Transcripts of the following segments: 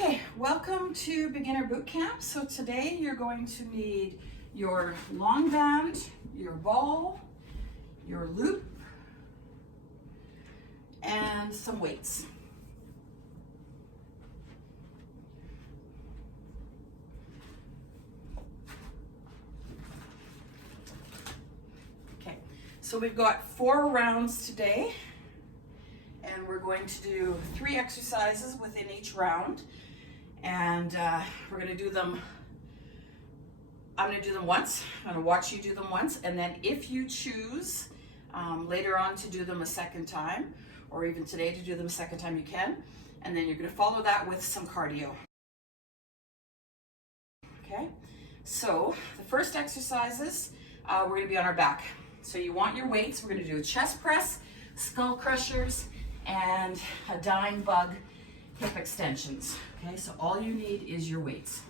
Okay, welcome to Beginner Boot Camp. So today you're going to need your long band, your ball, your loop, and some weights. Okay, so we've got 4 rounds today, and we're going to do 3 exercises within each round. And we're going to do them, I'm going to do them once, I'm going to watch you do them once, and then if you choose later on to do them a second time, or even today to do them a second time, you can, and then you're going to follow that with some cardio. Okay, so the first exercises, we're going to be on our back. So you want your weights. We're going to do a chest press, skull crushers, and a dying bug hip extensions. Okay, so all you need is your weights.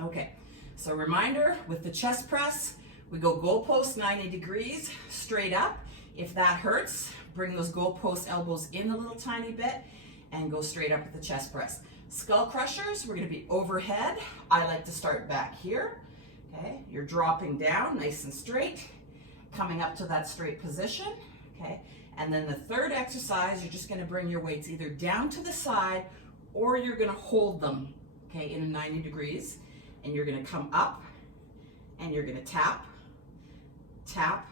Okay, so reminder, with the chest press, we go goalpost 90 degrees straight up. If that hurts, bring those goalpost elbows in a little tiny bit and go straight up with the chest press. Skull crushers, we're going to be overhead. I like to start back here. Okay, you're dropping down nice and straight, coming up to that straight position. Okay, and then the third exercise, you're just going to bring your weights either down to the side or you're going to hold them, okay, in a 90 degrees, and you're going to come up and you're going to tap, tap,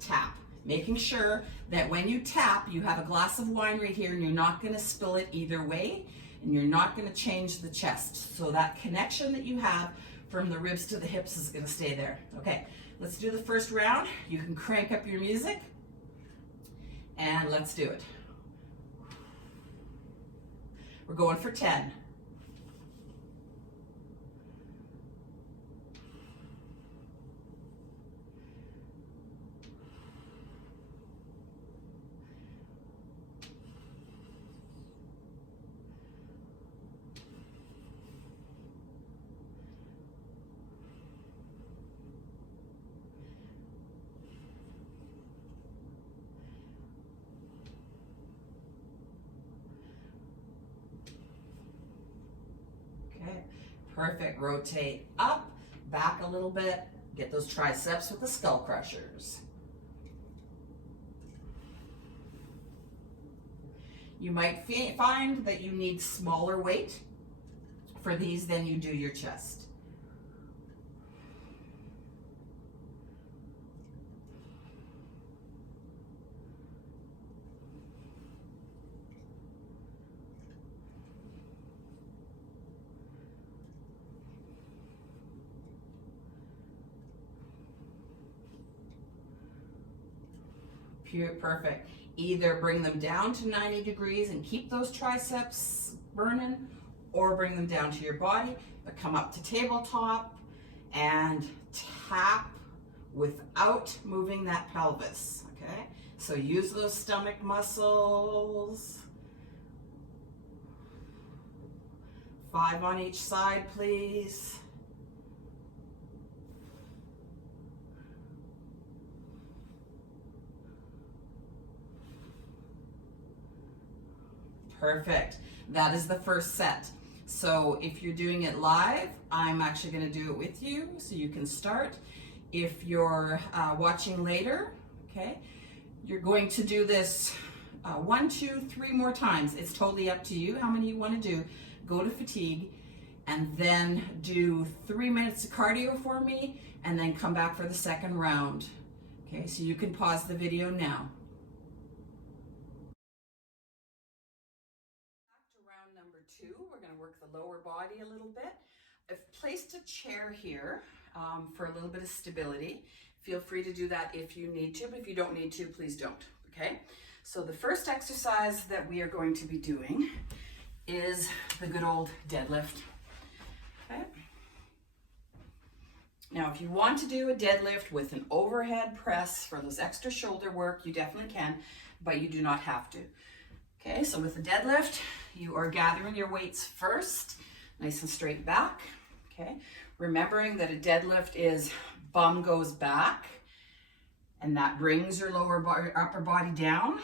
tap, making sure that when you tap, you have a glass of wine right here and you're not going to spill it either way, and you're not going to change the chest. So that connection that you have from the ribs to the hips is going to stay there. Okay, let's do the first round. You can crank up your music and let's do it. We're going for 10. Perfect. Rotate up, back a little bit. Get those triceps with the skull crushers. You might find that you need smaller weight for these than you do your chest. Perfect. Either bring them down to 90 degrees and keep those triceps burning, or bring them down to your body, but come up to tabletop and tap without moving that pelvis, okay? So use those stomach muscles. 5 on each side, please. Perfect. That is the first set. So if you're doing it live, I'm actually going to do it with you so you can start. If you're watching later, okay, you're going to do this 1, 2, 3 more times. It's totally up to you how many you want to do. Go to fatigue and then do 3 minutes of cardio for me and then come back for the second round. Okay, so you can pause the video now. Number 2, we're going to work the lower body a little bit. I've placed a chair here for a little bit of stability. Feel free to do that if you need to, but if you don't need to, please don't. Okay, so the first exercise that we are going to be doing is the good old deadlift. Okay, now if you want to do a deadlift with an overhead press for those extra shoulder work, you definitely can, but you do not have to. Okay, so with the deadlift, you are gathering your weights first, nice and straight back. Okay, remembering that a deadlift is bum goes back, And that brings your upper body down.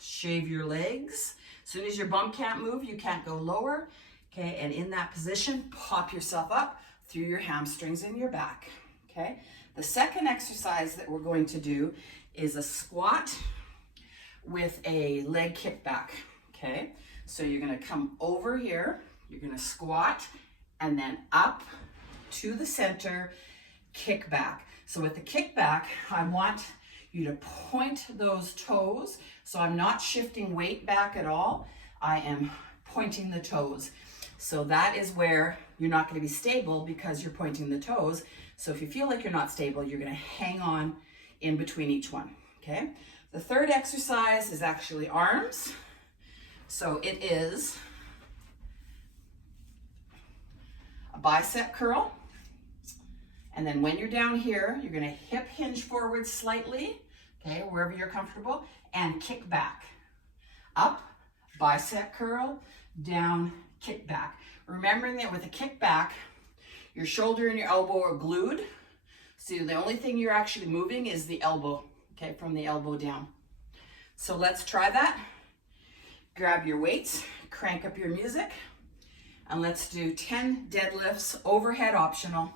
Shave your legs. As soon as your bum can't move, you can't go lower. Okay, and in that position, pop yourself up through your hamstrings and your back. Okay, the second exercise that we're going to do is a squat with a leg kick back. Okay, so you're gonna come over here, you're gonna squat, and then up to the center, kick back. So with the kick back, I want you to point those toes. So I'm not shifting weight back at all. I am pointing the toes. So that is where you're not going to be stable because you're pointing the toes. So if you feel like you're not stable, you're going to hang on in between each one. Okay. The third exercise is actually arms. So it is a bicep curl. And then when you're down here, you're going to hip hinge forward slightly, okay, wherever you're comfortable, and kick back. Up, bicep curl, down, kick back. Remembering that with a kick back, your shoulder and your elbow are glued. So the only thing you're actually moving is the elbow, okay, from the elbow down. So let's try that. Grab your weights, crank up your music, and let's do 10 deadlifts, overhead optional.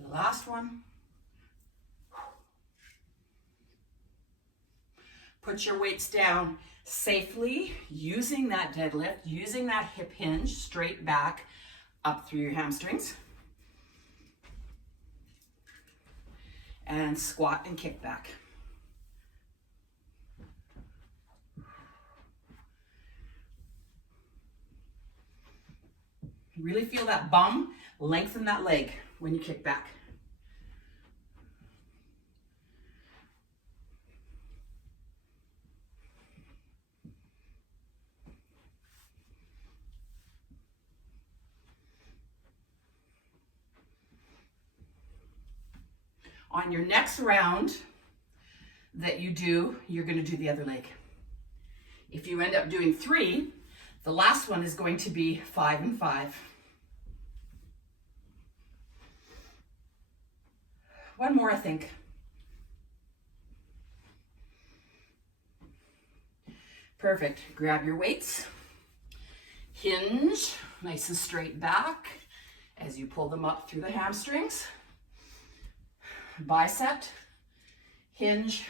The last one. Put your weights down safely using that deadlift, using that hip hinge straight back up through your hamstrings. And squat and kick back. Really feel that bum, lengthen that leg when you kick back. On your next round that you do, you're going to do the other leg. If you end up doing 3, the last one is going to be 5 and 5. One more, I think. Perfect. Grab your weights. Hinge, nice and straight back as you pull them up through the hamstrings. Bicep, hinge,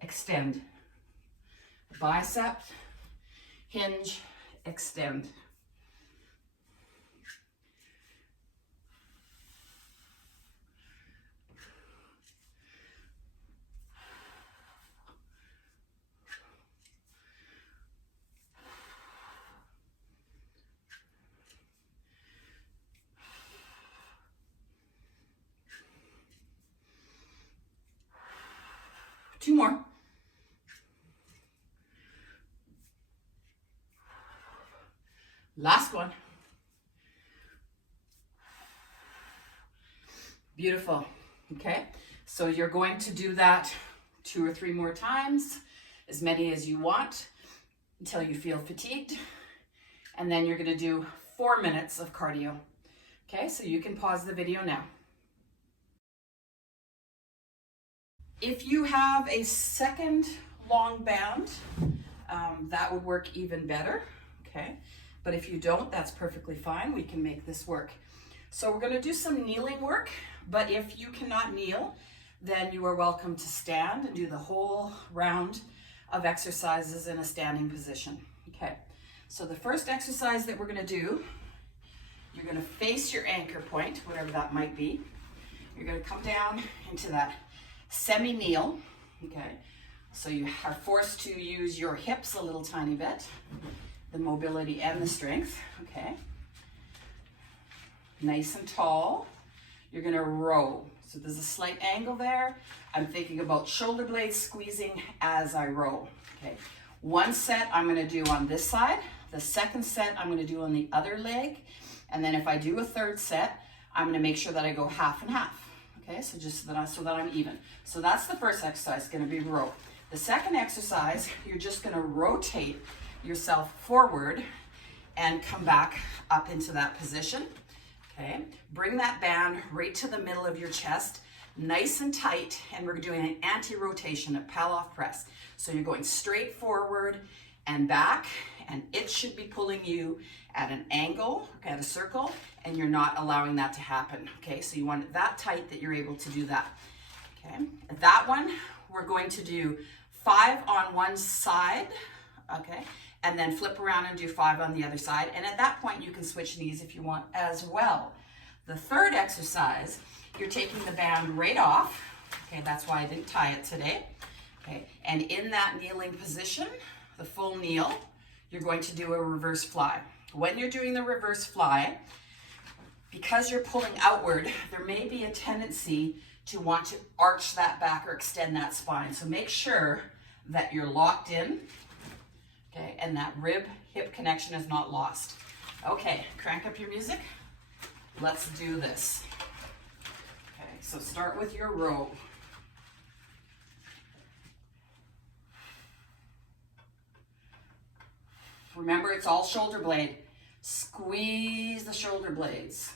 extend. Bicep, hinge, extend. Two more. Last one. Beautiful. Okay, so you're going to do that 2 or 3 more times, as many as you want, until you feel fatigued. And then you're going to do 4 minutes of cardio. Okay, so you can pause the video now. If you have a second long band, that would work even better, okay? But if you don't, that's perfectly fine. We can make this work. So we're gonna do some kneeling work, but if you cannot kneel, then you are welcome to stand and do the whole round of exercises in a standing position, Okay, so the first exercise that we're gonna do, you're gonna face your anchor point, whatever that might be. You're gonna come down into that semi-kneel, okay? So you are forced to use your hips a little tiny bit, the mobility and the strength, okay? Nice and tall. You're gonna row. So there's a slight angle there. I'm thinking about shoulder blades squeezing as I row, okay? One set I'm gonna do on this side. The second set I'm gonna do on the other leg. And then if I do a third set, I'm gonna make sure that I go half and half, okay? So just so that I'm even. So that's the first exercise, gonna be row. The second exercise, you're just gonna rotate yourself forward and come back up into that position, okay? Bring that band right to the middle of your chest, nice and tight, and we're doing an anti-rotation, a Palloff press. So you're going straight forward and back, and it should be pulling you at an angle, okay, at a circle, and you're not allowing that to happen, okay? So you want it that tight that you're able to do that, okay? That one, we're going to do 5 on one side, okay? And then flip around and do 5 on the other side. And at that point, you can switch knees if you want as well. The third exercise, you're taking the band right off, okay? That's why I didn't tie it today, okay? And in that kneeling position, the full kneel, you're going to do a reverse fly. When you're doing the reverse fly, because you're pulling outward, there may be a tendency to want to arch that back or extend that spine. So make sure that you're locked in, okay, and that rib-hip connection is not lost. Okay, crank up your music. Let's do this. Okay, so start with your row. Remember, it's all shoulder blade. Squeeze the shoulder blades.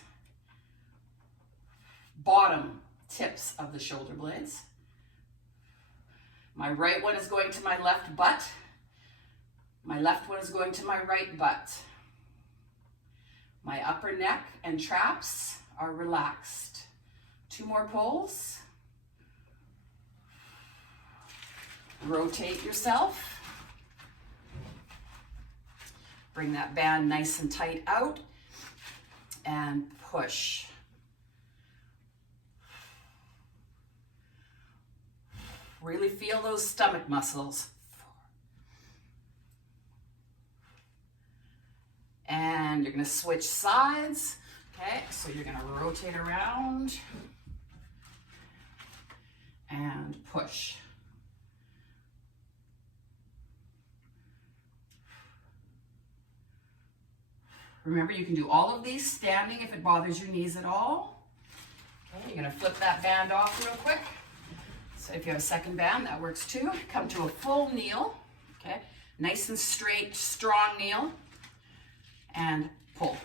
Bottom tips of the shoulder blades. My right one is going to my left butt. My left one is going to my right butt. My upper neck and traps are relaxed. 2 more pulls. Rotate yourself. Bring that band nice and tight out and push. Really feel those stomach muscles. And you're gonna switch sides. Okay, so you're gonna rotate around and push. Remember, you can do all of these standing if it bothers your knees at all. Okay, you're gonna flip that band off real quick. So if you have a second band, that works too. Come to a full kneel, okay? Nice and straight, strong kneel, and pull.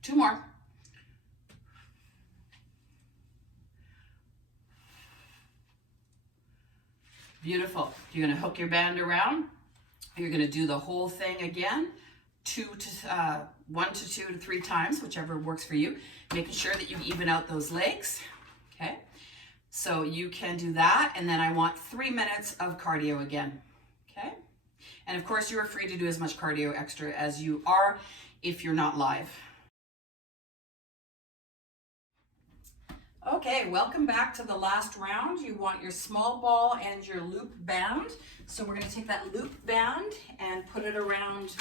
Two more. Beautiful. You're going to hook your band around. You're going to do the whole thing again, 1 to 2 to 3 times, whichever works for you. Making sure that you even out those legs. Okay. So you can do that, and then I want 3 minutes of cardio again. Okay. And of course, you are free to do as much cardio extra as you are if you're not live. Okay, welcome back to the last round. You want your small ball and your loop band. So we're going to take that loop band and put it around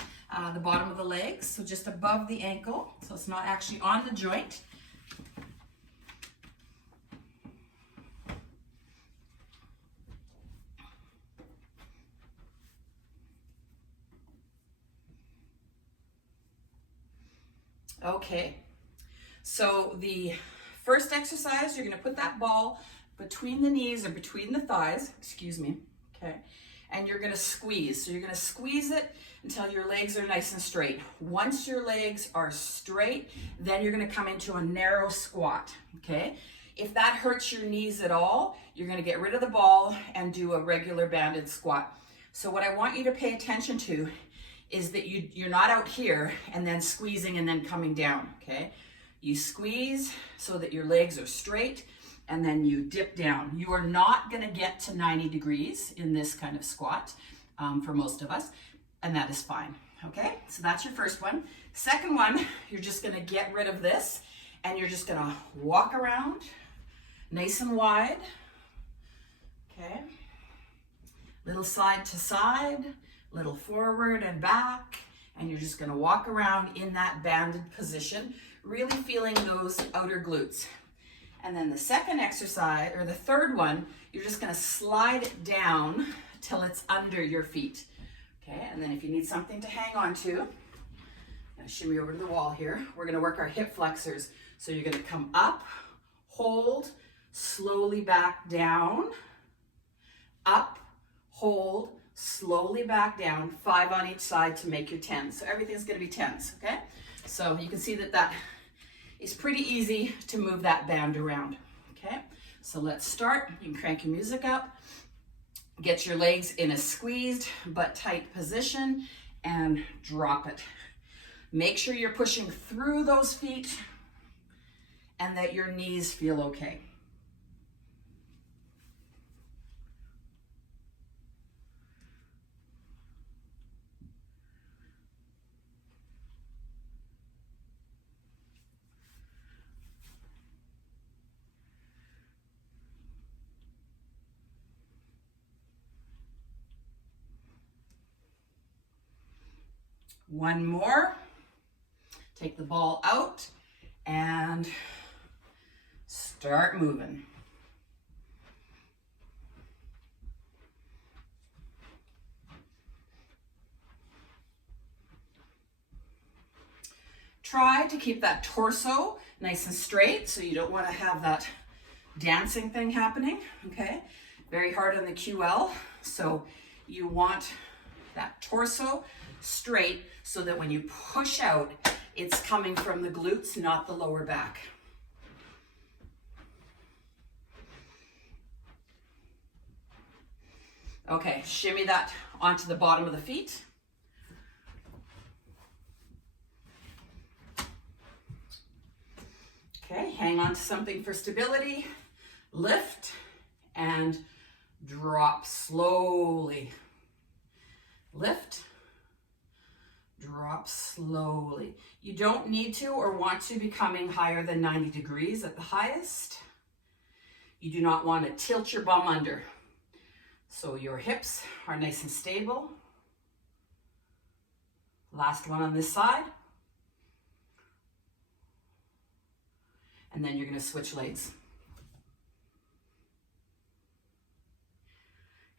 the bottom of the legs, so just above the ankle, so it's not actually on the joint. Okay, so the first exercise, you're gonna put that ball between the knees or between the thighs, excuse me, okay? And you're gonna squeeze. So you're gonna squeeze it until your legs are nice and straight. Once your legs are straight, then you're gonna come into a narrow squat, okay? If that hurts your knees at all, you're gonna get rid of the ball and do a regular banded squat. So what I want you to pay attention to is that you're not out here and then squeezing and then coming down, okay? You squeeze so that your legs are straight, and then you dip down. You are not gonna get to 90 degrees in this kind of squat for most of us, and that is fine, okay? So that's your first one. Second one, you're just gonna get rid of this, and you're just gonna walk around nice and wide, okay? Little side to side, little forward and back, and you're just gonna walk around in that banded position, really feeling those outer glutes. And then the second exercise, or the third one, you're just gonna slide it down till it's under your feet. Okay, and then if you need something to hang on to, I'm gonna shimmy over to the wall here. We're gonna work our hip flexors. So you're gonna come up, hold, slowly back down, up, hold, slowly back down, 5 on each side to make your 10s. So everything's gonna be 10s, okay? So you can see that is pretty easy to move that band around, okay? So let's start. You can crank your music up, get your legs in a squeezed but tight position, and drop it. Make sure you're pushing through those feet and that your knees feel okay. One more. Take the ball out and start moving. Try to keep that torso nice and straight, so you don't want to have that dancing thing happening, okay? Very hard on the QL, so you want that torso straight so that when you push out, it's coming from the glutes, not the lower back. Okay, shimmy that onto the bottom of the feet. Okay, hang on to something for stability. Lift and drop slowly. Lift, drop slowly. You don't need to or want to be coming higher than 90 degrees at the highest. You do not want to tilt your bum under. So your hips are nice and stable. Last one on this side. And then you're going to switch legs.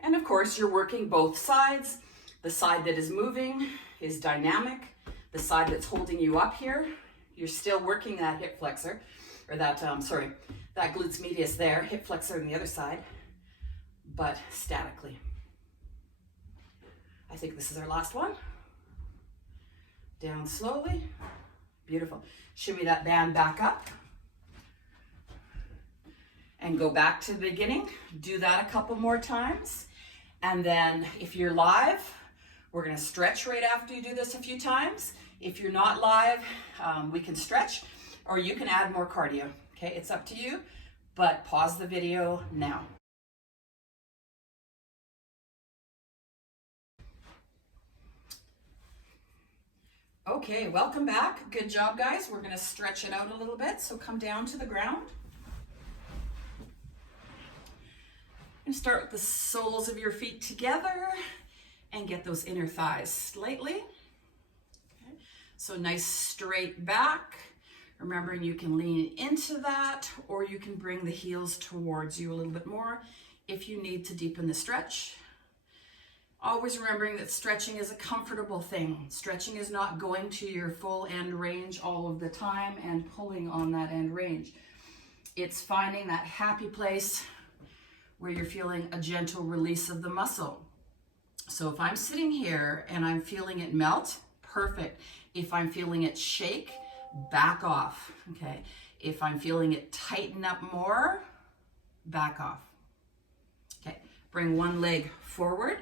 And of course, you're working both sides. The side that is moving is dynamic. The side that's holding you up here, you're still working that hip flexor, or that glutes medius there, hip flexor on the other side, but statically. I think this is our last one. Down slowly. Beautiful. Shimmy that band back up. And go back to the beginning. Do that a couple more times. And then if you're live, we're gonna stretch right after you do this a few times. If you're not live, we can stretch, or you can add more cardio, okay? It's up to you, but pause the video now. Okay, welcome back. Good job, guys. We're gonna stretch it out a little bit, so come down to the ground. And start with the soles of your feet together and get those inner thighs slightly. Okay. So nice straight back. Remembering you can lean into that, or you can bring the heels towards you a little bit more if you need to deepen the stretch. Always remembering that stretching is a comfortable thing. Stretching is not going to your full end range all of the time and pulling on that end range. It's finding that happy place where you're feeling a gentle release of the muscle. So if I'm sitting here and I'm feeling it melt, perfect. If I'm feeling it shake, back off, okay? If I'm feeling it tighten up more, back off. Okay, bring one leg forward,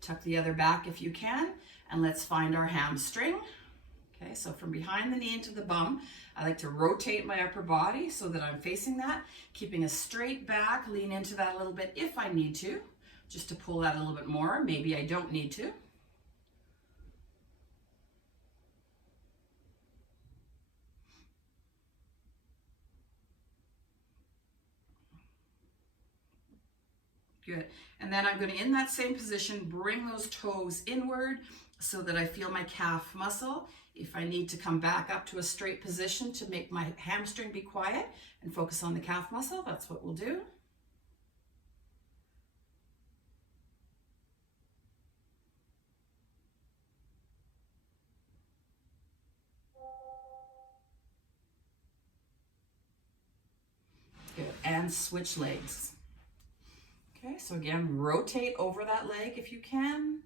tuck the other back if you can, and let's find our hamstring. Okay, so from behind the knee into the bum, I like to rotate my upper body so that I'm facing that, keeping a straight back, lean into that a little bit if I need to, just to pull that a little bit more. Maybe I don't need to. Good. And then I'm going to, in that same position, bring those toes inward so that I feel my calf muscle. If I need to come back up to a straight position to make my hamstring be quiet and focus on the calf muscle, that's what we'll do. Good. And switch legs. Okay, so again, rotate over that leg if you can.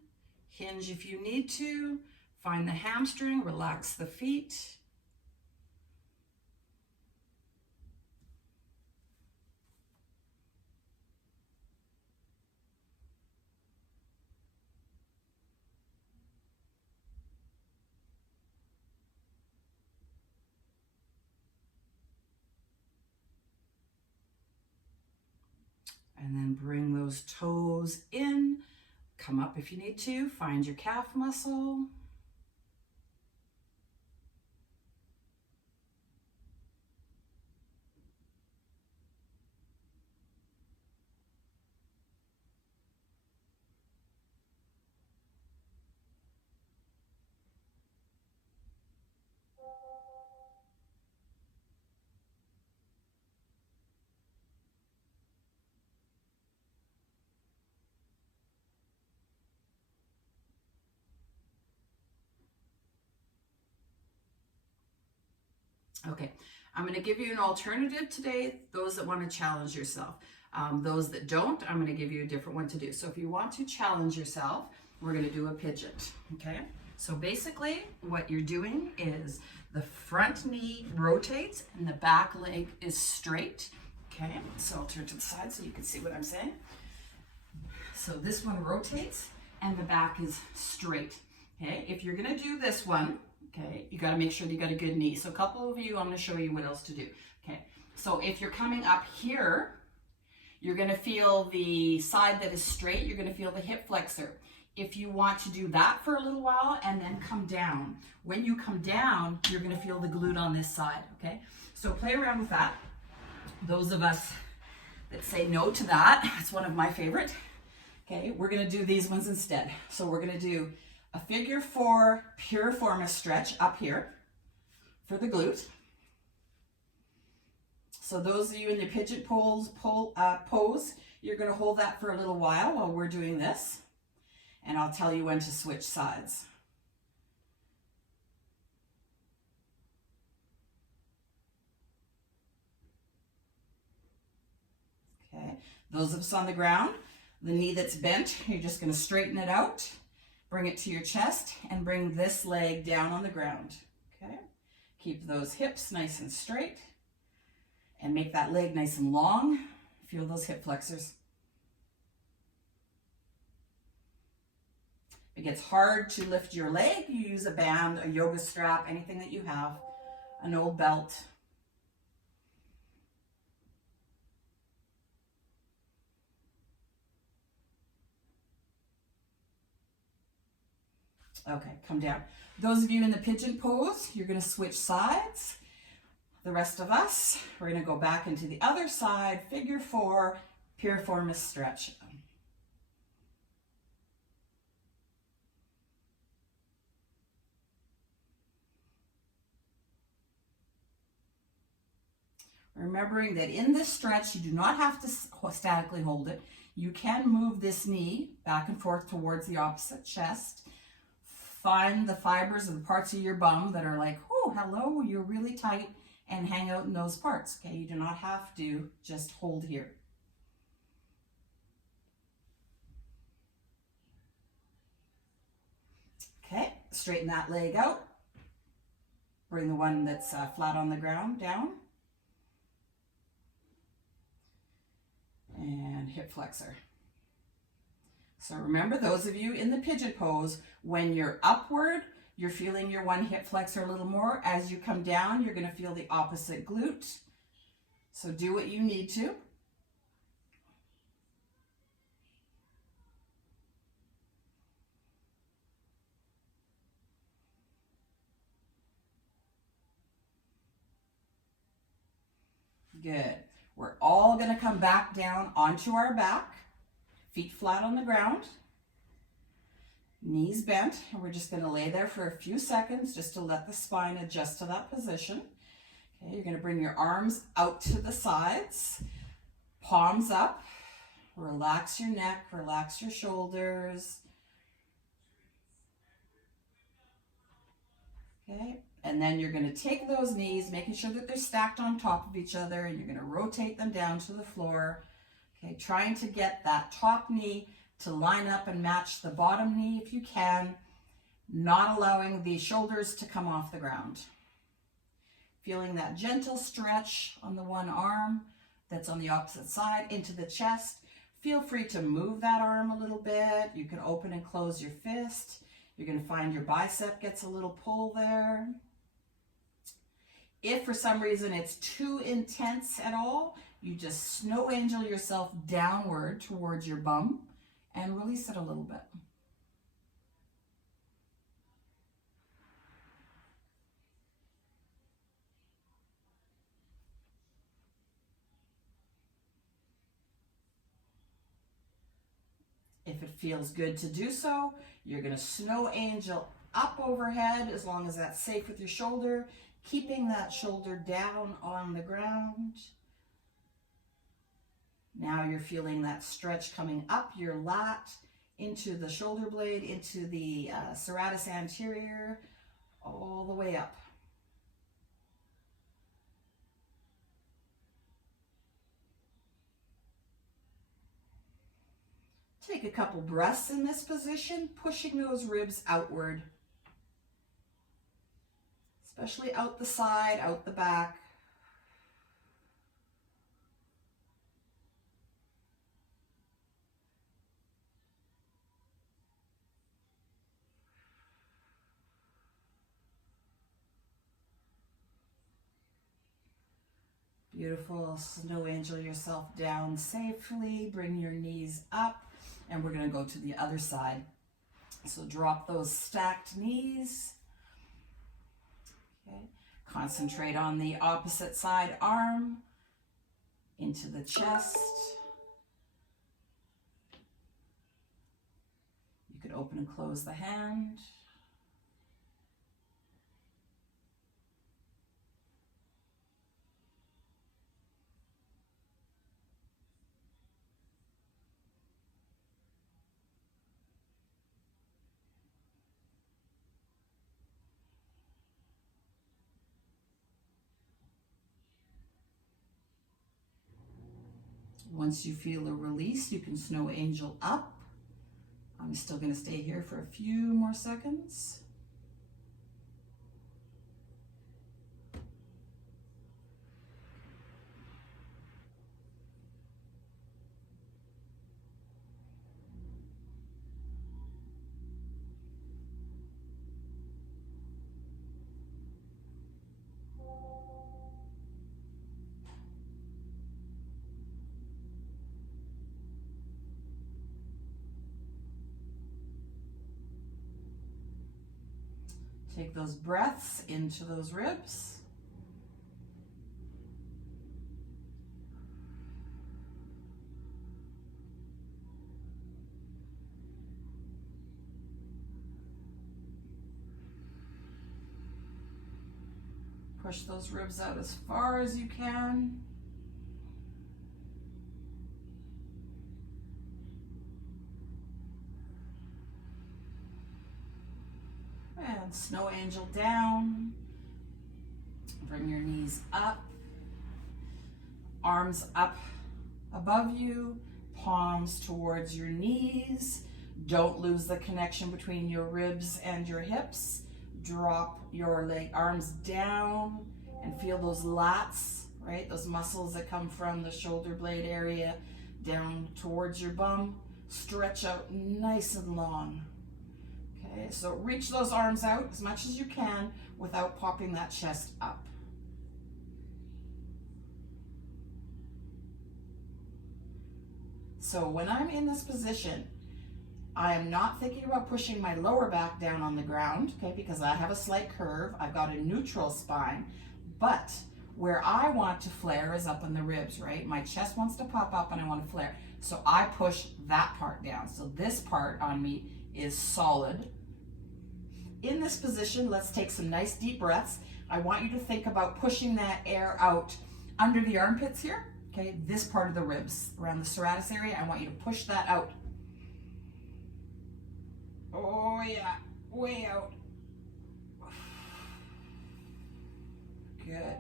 Hinge if you need to. Find the hamstring, relax the feet. And then bring those toes in. Come up if you need to. Find your calf muscle. Okay, I'm going to give you an alternative today, those that want to challenge yourself. Those that don't, I'm going to give you a different one to do. So if you want to challenge yourself, we're going to do a pigeon, okay? So basically what you're doing is the front knee rotates and the back leg is straight, okay? So I'll turn to the side so you can see what I'm saying. So this one rotates and the back is straight, okay? If you're going to do this one, okay, you got to make sure that you got a good knee. So a couple of you, I'm going to show you what else to do. Okay, so if you're coming up here, you're going to feel the side that is straight. You're going to feel the hip flexor. If you want to do that for a little while and then come down, when you come down, you're going to feel the glute on this side. Okay, so play around with that. Those of us that say no to that, it's one of my favorite. Okay, we're going to do these ones instead. So we're going to do a figure 4 piriformis stretch up here for the glute. So those of you in the pigeon pose, you're going to hold that for a little while we're doing this. And I'll tell you when to switch sides. Okay, those of us on the ground, the knee that's bent, you're just going to straighten it out. Bring it to your chest and bring this leg down on the ground, okay? Keep those hips nice and straight and make that leg nice and long. Feel those hip flexors. If it gets hard to lift your leg, you use a band, a yoga strap, anything that you have, an old belt. Okay, come down. Those of you in the pigeon pose, you're going to switch sides. The rest of us, we're going to go back into the other side, figure 4, piriformis stretch. Remembering that in this stretch, you do not have to statically hold it. You can move this knee back and forth towards the opposite chest. Find the fibers of the parts of your bum that are like, oh, hello, you're really tight, and hang out in those parts, okay? You do not have to just hold here. Okay, straighten that leg out. Bring the one that's flat on the ground down. And hip flexor. So remember, those of you in the pigeon pose, when you're upward, you're feeling your one hip flexor a little more. As you come down, you're going to feel the opposite glute. So do what you need to. Good. We're all going to come back down onto our back, feet flat on the ground, knees bent, and we're just going to lay there for a few seconds just to let the spine adjust to that position. Okay, you're going to bring your arms out to the sides, palms up, relax your neck, relax your shoulders. Okay. And then you're going to take those knees, making sure that they're stacked on top of each other, and you're going to rotate them down to the floor. Okay, trying to get that top knee to line up and match the bottom knee if you can, not allowing the shoulders to come off the ground. Feeling that gentle stretch on the one arm that's on the opposite side into the chest. Feel free to move that arm a little bit. You can open and close your fist. You're going to find your bicep gets a little pull there. If for some reason it's too intense at all, you just snow angel yourself downward towards your bum and release it a little bit. If it feels good to do so, you're going to snow angel up overhead as long as that's safe with your shoulder, keeping that shoulder down on the ground. Now you're feeling that stretch coming up your lat into the shoulder blade, into the serratus anterior, all the way up. Take a couple breaths in this position, pushing those ribs outward, especially out the side, out the back. Beautiful. Snow angel yourself down safely. Bring your knees up, and we're going to go to the other side. So drop those stacked knees. Okay. Concentrate on the opposite side arm into the chest. You could open and close the hand. Once you feel a release, you can snow angel up. I'm still going to stay here for a few more seconds. Take those breaths into those ribs. Push those ribs out as far as you can. And snow angel down. Bring your knees up. Arms up above you. Palms towards your knees. Don't lose the connection between your ribs and your hips. drop your leg arms down and feel those lats, right? Those muscles that come from the shoulder blade area down towards your bum. Stretch out nice and long. Okay, so reach those arms out as much as you can without popping that chest up. So when I'm in this position, I am not thinking about pushing my lower back down on the ground, okay, because I have a slight curve. I've got a neutral spine, but where I want to flare is up in the ribs, right? My chest wants to pop up and I want to flare. So I push that part down. So this part on me is solid. In this position, let's take some nice deep breaths. I want you to think about pushing that air out under the armpits here, okay? This part of the ribs, around the serratus area, I want you to push that out. Oh yeah, way out. Good.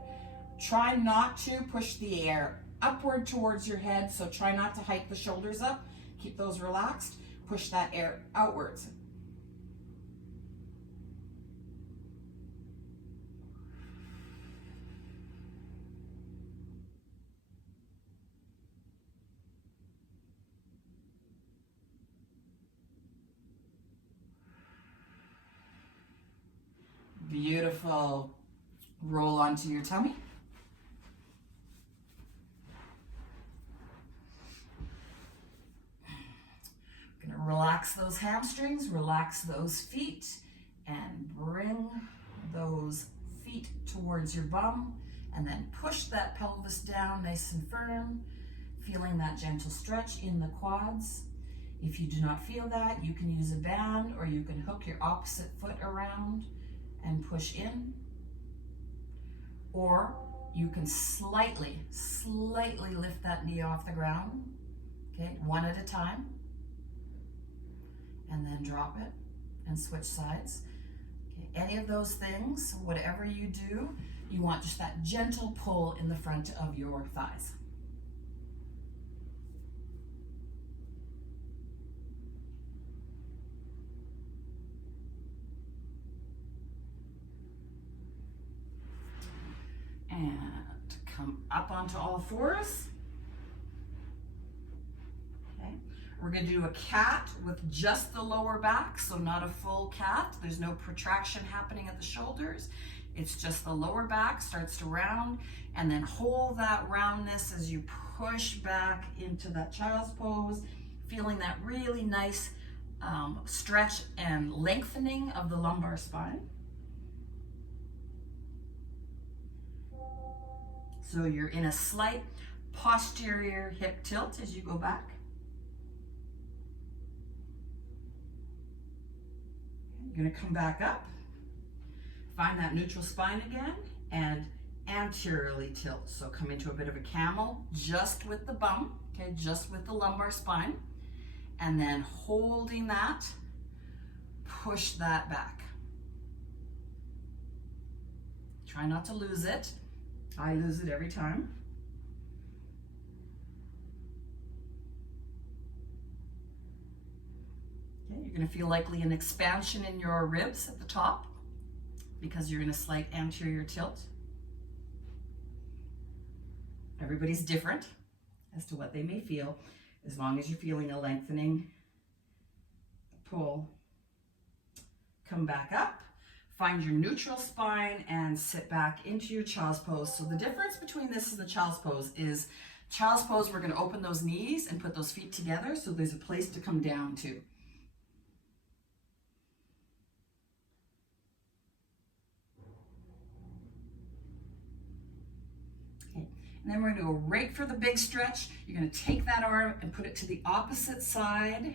Try not to push the air upward towards your head, so try not to hike the shoulders up. Keep those relaxed. Push that air outwards. Beautiful. Roll onto your tummy. We're gonna relax those hamstrings, relax those feet, and bring those feet towards your bum, and then push that pelvis down nice and firm, feeling that gentle stretch in the quads. If you do not feel that, you can use a band or you can hook your opposite foot around and push in. Or you can slightly lift that knee off the ground, okay, one at a time, and then drop it and switch sides. Okay, any of those things, whatever you do, you want just that gentle pull in the front of your thighs. And come up onto all fours. Okay. We're going to do a cat with just the lower back, so not a full cat. There's no protraction happening at the shoulders. It's just the lower back starts to round, and then hold that roundness as you push back into that child's pose, feeling that really nice stretch and lengthening of the lumbar spine. So you're in a slight posterior hip tilt as you go back. You're going to come back up, find that neutral spine again, and anteriorly tilt. So come into a bit of a camel just with the bum, okay, just with the lumbar spine, and then holding that, push that back. Try not to lose it. I lose it every time. Okay, you're going to feel likely an expansion in your ribs at the top because you're in a slight anterior tilt. Everybody's different as to what they may feel, as long as you're feeling a lengthening pull. Come back up. Find your neutral spine and sit back into your child's pose. So the difference between this and the child's pose is child's pose, we're going to open those knees and put those feet together so there's a place to come down to. Okay. And then we're going to go right for the big stretch. You're going to take that arm and put it to the opposite side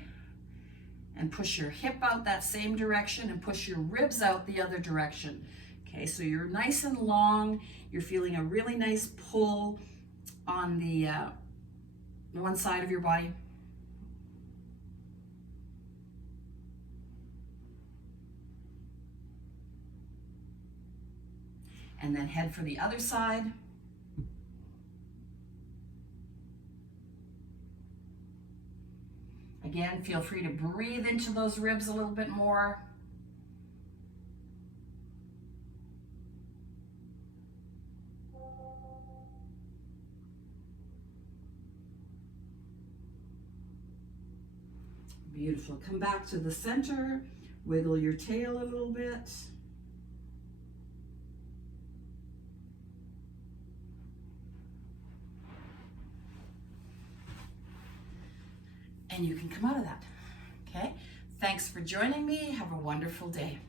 and push your hip out that same direction and push your ribs out the other direction. Okay, so you're nice and long. You're feeling a really nice pull on the one side of your body. And then head for the other side. Again, feel free to breathe into those ribs a little bit more. Beautiful. Come back to the center, wiggle your tail a little bit. And you can come out of that. Okay? Thanks for joining me. Have a wonderful day.